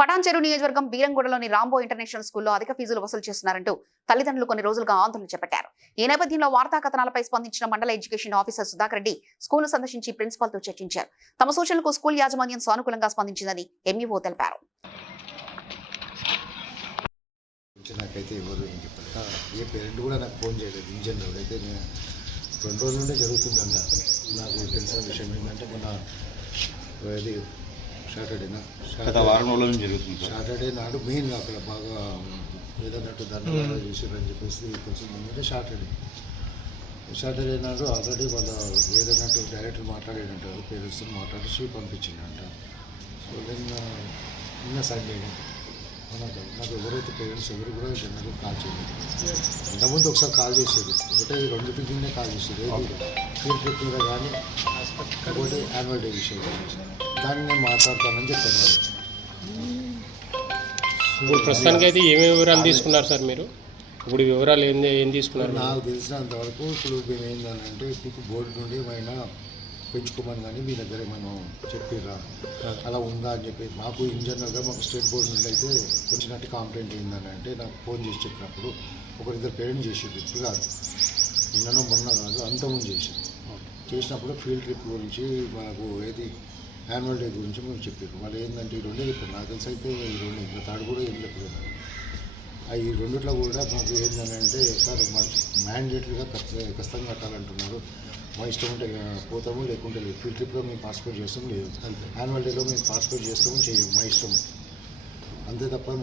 పటాన్చెరు నియోజకవర్గం బీరంగూడలోని Rambo international స్కూల్లో అధిక ఫీజులు వసూలు చేస్తున్నారంటూ తల్లిదండ్రులు కొన్ని రోజులుగా ఆందోళన చేపట్టారు. ఈ నేపథ్యంలో వార్తా కథనాలపై స్పందించిన మండల education officer Sudhakar Reddy school సందర్శించి ప్రిన్సిపల్ తో చర్చించారు. తమ సూచనలకు స్కూల్ యాజమాన్యం సానుకూలంగా స్పందించిందని ఎంఈఓ తెలిపారు. నాకైతే ఎవరు ఏ పేరెంట్ కూడా నాకు ఫోన్ చేయలేదు. ఇన్ జనరల్ అయితే 2 రోజుల నుండే జరుగుతుందంట. నాకు తెలిసిన విషయం ఏంటంటే మన ఇది సాటర్డే నాడు మెయిన్గా అక్కడ బాగా ఏదన్నట్టు ధర్నాలు చేసారని చెప్పేసి తెలిసింది. ఏంటంటే సాటర్డే నాడు ఆల్రెడీ వాళ్ళ ఏదన్నట్టు డైరెక్టర్ మాట్లాడేటంటారు, పేరెంట్స్తో మాట్లాడి పంపించిందంట. సో దెన్ నిన్న సండే నాకు ఎవరైతే పేరెంట్స్ ఎవరు కూడా జనరల్గా కాల్ చేయలేదు. ఇంతకుముందు ఒకసారి కాల్ చేసేది, ఒకటే ఈ 2 కిందే కాల్ చేసేది. ఏది ఫీల్డ్ ట్రిప్ మీద కానీ ఒకటి యాన్యువల్ డే విషయం దాన్ని నేను మాట్లాడతానని చెప్పాను. ఇప్పుడు ప్రస్తుతానికి అయితే ఏమేమి వివరాలు తీసుకున్నారు సార్ మీరు? ఇప్పుడు వివరాలు ఏం తీసుకున్నారు? నాకు తెలిసినంతవరకు ఇప్పుడు మేము ఏంటంటే మీకు బోర్డు నుండి ఏమైనా పెంచుకోమని కానీ మీ దగ్గర ఏమైనా చెప్పిర్రా, అలా ఉందా అని చెప్పి మాకు ఇన్ జనరల్గా మాకు స్టేట్ బోర్డు నుండి అయితే వచ్చినట్టు కంప్లైంట్ ఏందని అంటే నాకు ఫోన్ చేసి చెప్పినప్పుడు ఒకరిద్దరు పేరెంట్ చేసేది. ఇప్పుడు కాదు, నిన్ననో మొన్న కాదు, అంతకుముందు చేసినప్పుడు ఫీల్డ్ ట్రిప్ గురించి మనకు ఏది యాన్యువల్ డే గురించి మేము చెప్పారు. వాళ్ళు ఏంటంటే ఈ 2 చెప్పారు. నాకు తెలిసి అయితే ఈ 2 ఇంకా థర్డ్ కూడా ఏం చెప్పలేదు. ఈ 2 కూడా మాకు ఏంటంటే సార్ మ్యాండేటరీగా ఖచ్చితంగా కట్టాలంటున్నారు. మా ఇష్టం ఉంటే పోతాము, లేకుంటే లేదు. ఫీల్డ్ ట్రిప్లో మేము పార్టిసిపేట్ చేస్తాము, లేదు యాన్యువల్ డేలో మేము పార్టిసిపేట్ చేస్తాము, చేయము, మా ఇష్టం అంతే తప్ప